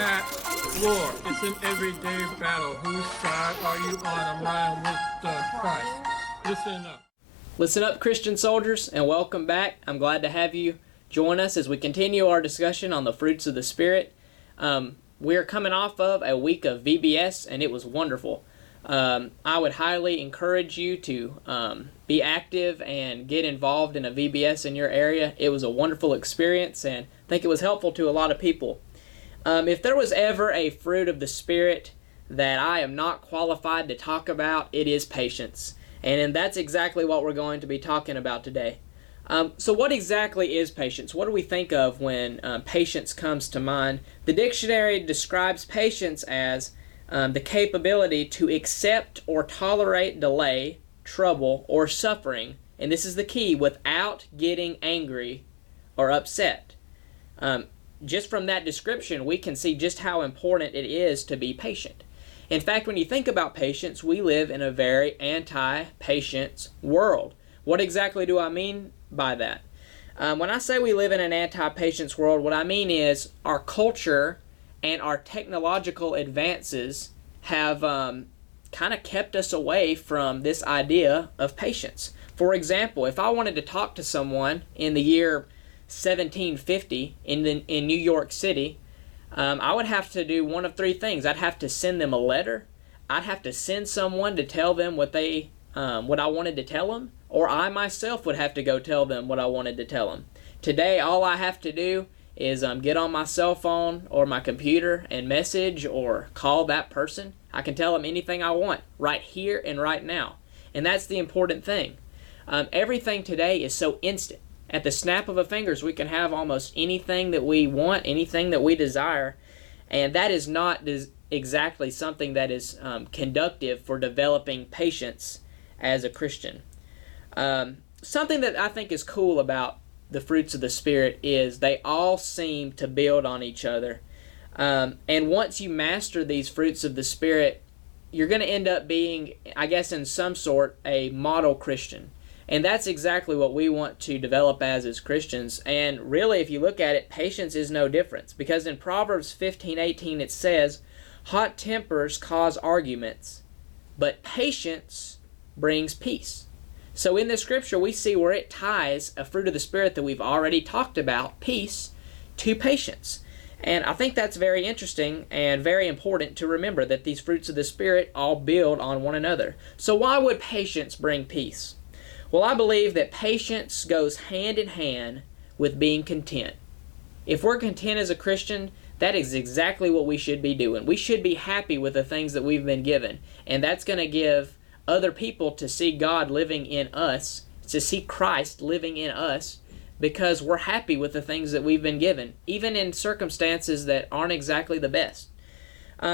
at war. It's an everyday battle. Whose side are you on? I'm riding with Christ. Listen up. Listen up, Christian soldiers, and welcome back. I'm glad to have you join us as we continue our discussion on the fruits of the Spirit. We're coming off of a week of VBS, and it was wonderful. I would highly encourage you to be active and get involved in a VBS in your area. It was a wonderful experience, and I think it was helpful to a lot of people. If there was ever a fruit of the Spirit that I am not qualified to talk about, it is patience. And that's exactly what we're going to be talking about today. So what exactly is patience? What do we think of when patience comes to mind? The dictionary describes patience as the capability to accept or tolerate delay, trouble, or suffering, and this is the key, without getting angry or upset. Just from that description, we can see just how important it is to be patient. In fact, when you think about patience, we live in a very anti-patience world. What exactly do I mean by that? When I say we live in an anti-patience world, what I mean is our culture and our technological advances have kind of kept us away from this idea of patience. For example, if I wanted to talk to someone in the year 1750 in New York City, I would have to do one of three things. I'd have to send them a letter. I'd have to send someone to tell them what I wanted to tell them, or I myself would have to go tell them what I wanted to tell them. Today, all I have to do is get on my cell phone or my computer and message or call that person. I can tell them anything I want right here and right now. And that's the important thing. Everything today is so instant. At the snap of a fingers, we can have almost anything that we want, anything that we desire, and that is not exactly something that is conducive for developing patience as a Christian. Something that I think is cool about the fruits of the Spirit is they all seem to build on each other. And once you master these fruits of the Spirit, you're going to end up being, I guess in some sort, a model Christian. And that's exactly what we want to develop as Christians. And really, if you look at it, patience is no difference. Because in Proverbs 15:18 it says, "Hot tempers cause arguments, but patience brings peace." So in the scripture, we see where it ties a fruit of the Spirit that we've already talked about, peace, to patience. And I think that's very interesting and very important to remember that these fruits of the Spirit all build on one another. So why would patience bring peace? Well, I believe that patience goes hand in hand with being content. If we're content as a Christian, that is exactly what we should be doing. We should be happy with the things that we've been given. And that's going to give other people to see God living in us, to see Christ living in us, because we're happy with the things that we've been given, even in circumstances that aren't exactly the best.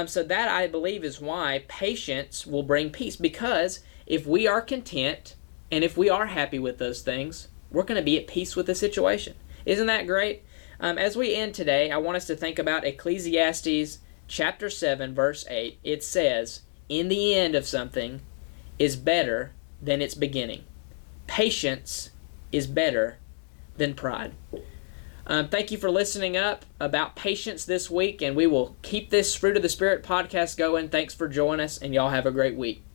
So that, I believe, is why patience will bring peace. Because if we are content, and if we are happy with those things, we're going to be at peace with the situation. Isn't that great? As we end today, I want us to think about Ecclesiastes chapter 7, verse 8. It says, "In the end of something is better than its beginning. Patience is better than pride." Thank you for listening up about patience this week, and we will keep this Fruit of the Spirit podcast going. Thanks for joining us, and y'all have a great week.